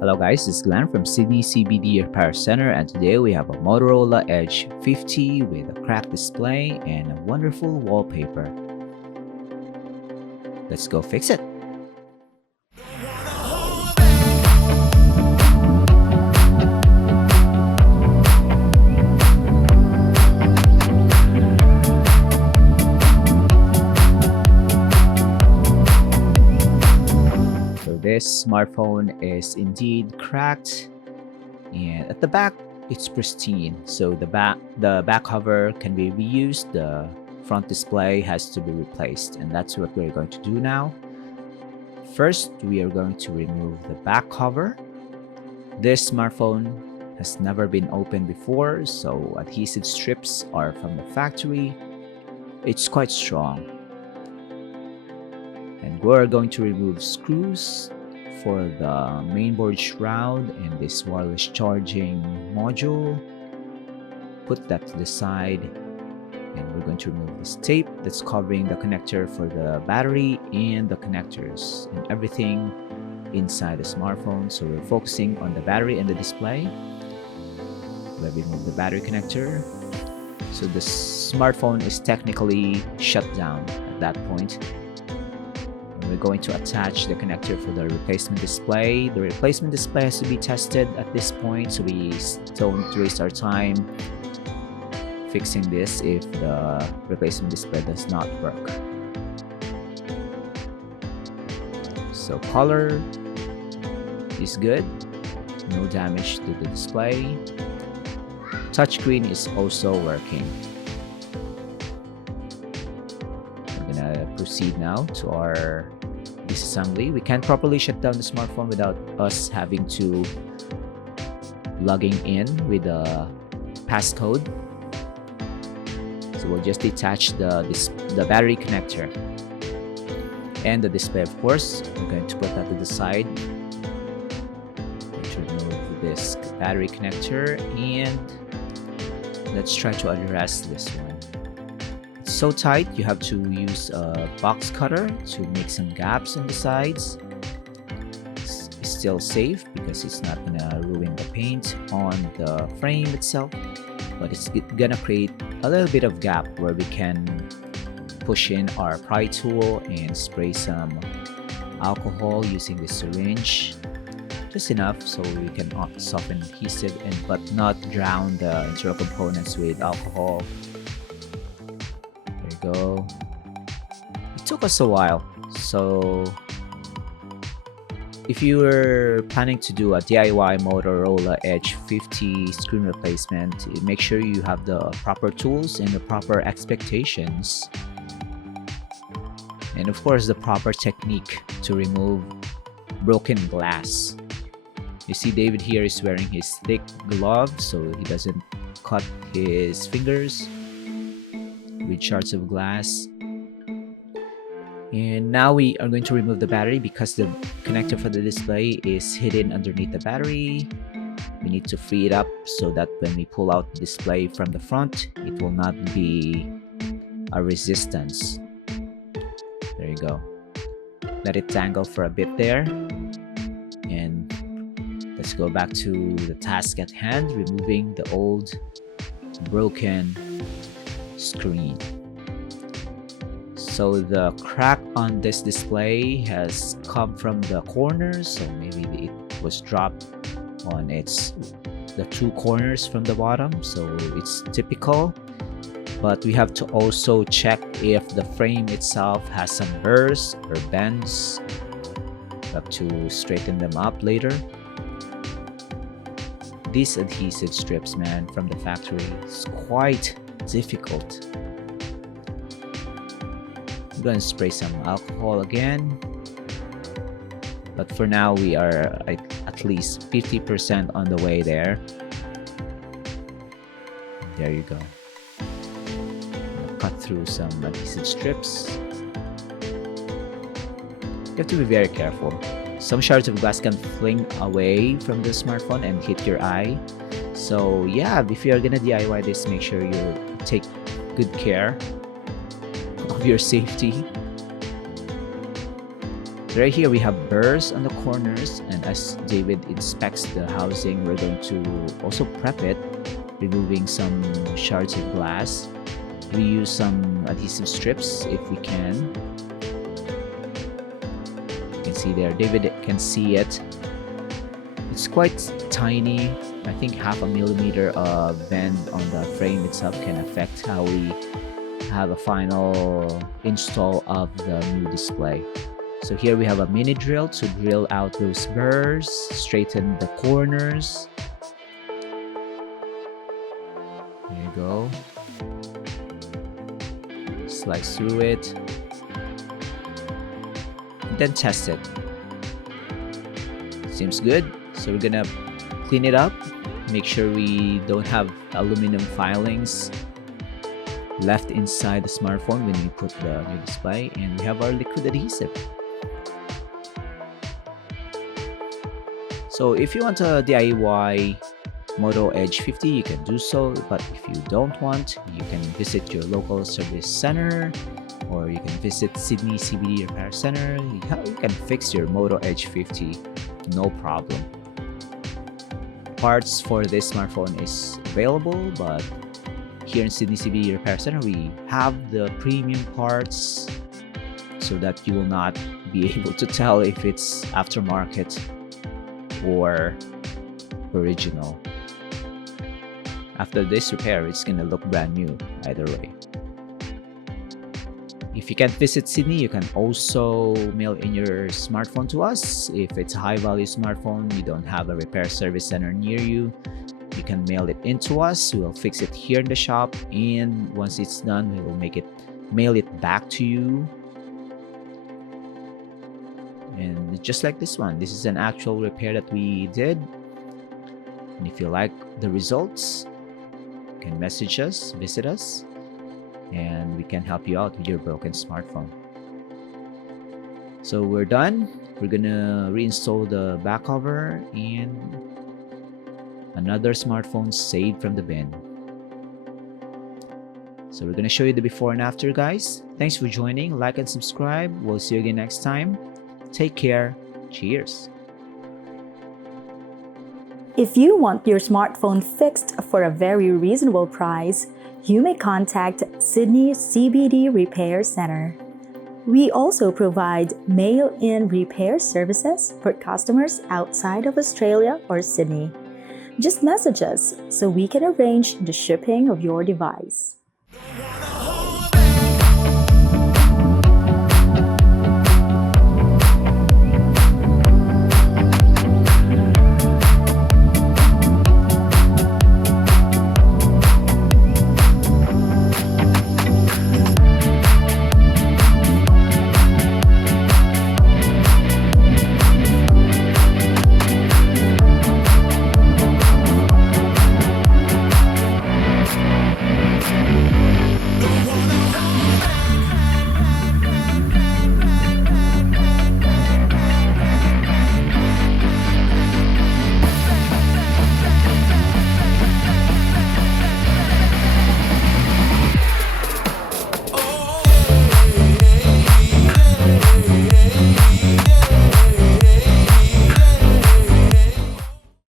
Hello guys, this is Glenn from Sydney CBD Repair Centre, and today we have a Motorola Edge 50 with a cracked display and a wonderful wallpaper. Let's go fix it. This smartphone is indeed cracked, and at the back it's pristine, so the back cover can be reused. The front display has to be replaced, and that's what we're going to do now. First, we are going to remove the back cover. This smartphone has never been opened before, so adhesive strips are from the factory. It's quite strong, and we're going to remove screws for the mainboard shroud and this wireless charging module. Put that to the side, and we're going to remove this tape that's covering the connector for the battery and the connectors and everything inside the smartphone. So we're focusing on the battery and the display. We'll remove the battery connector. So the smartphone is technically shut down at that point. We're going to attach the connector for the replacement display. The replacement display has to be tested at this point, so we don't waste our time fixing this if the replacement display does not work. So color is good, no damage to the display. Touchscreen is also working. I'm gonna proceed now to our disassembly. We can't properly shut down the smartphone without us having to logging in with a passcode. So we'll just detach the battery connector and the display, of course. I'm going to put that to the side. To remove this battery connector, and let's try to address this one. So tight, you have to use a box cutter to make some gaps on the sides. It's still safe because it's not gonna ruin the paint on the frame itself, but it's gonna create a little bit of gap where we can push in our pry tool and spray some alcohol using the syringe, just enough so we can soften adhesive but not drown the internal components with alcohol. Go. It took us a while, so if you were planning to do a DIY Motorola Edge 50 screen replacement, make sure you have the proper tools and the proper expectations, and of course the proper technique to remove broken glass. You see David here is wearing his thick gloves so he doesn't cut his fingers with shards of glass. And now we are going to remove the battery because the connector for the display is hidden underneath the battery. We need to free it up so that when we pull out the display from the front, it will not be a resistance. There you go. Let it dangle for a bit there, and let's go back to the task at hand, removing the old broken screen. So the crack on this display has come from the corners, so maybe it was dropped on the two corners from the bottom, so it's typical. But we have to also check if the frame itself has some burrs or bends. We have to straighten them up later. These adhesive strips, man, from the factory, is quite difficult. I'm going to spray some alcohol again, but for now we are at least 50% on the way there. There you go. Cut through some adhesive strips. You have to be very careful. Some shards of glass can fling away from the smartphone and hit your eye. So yeah, if you're gonna DIY this, make sure you take good care of your safety. So right here we have burrs on the corners, and as David inspects the housing, we're going to also prep it, removing some shards of glass. We use some adhesive strips if we can. You can see there, David can see it. It's quite tiny. I think half a millimeter of bend on the frame itself can affect how we have a final install of the new display. So here we have a mini drill to drill out those burrs, straighten the corners. There you go. Slice through it. And then test it. Seems good. So we're gonna clean it up. Make sure we don't have aluminum filings left inside the smartphone when we put the new display. And we have our liquid adhesive. So if you want a DIY Moto Edge 50, you can do so, but if you don't want, you can visit your local service center, or you can visit Sydney CBD Repair Centre. You can fix your Moto Edge 50, no problem. Parts for this smartphone is available, but here in Sydney CBD Repair Centre, we have the premium parts so that you will not be able to tell if it's aftermarket or original. After this repair, it's gonna look brand new either way. If you can't visit Sydney, you can also mail in your smartphone to us. If it's a high value smartphone, you don't have a repair service center near you, you can mail it in to us. We'll fix it here in the shop, and once it's done, we will mail it back to you. And just like this one, this is an actual repair that we did. And if you like the results, you can message us, visit us, and we can help you out with your broken smartphone. So we're done. We're gonna reinstall the back cover, and another smartphone saved from the bin. So we're gonna show you the before and after, guys. Thanks for joining. Like and subscribe. We'll see you again next time. Take care. Cheers. If you want your smartphone fixed for a very reasonable price, you may contact Sydney CBD Repair Centre. We also provide mail-in repair services for customers outside of Australia or Sydney. Just message us so we can arrange the shipping of your device.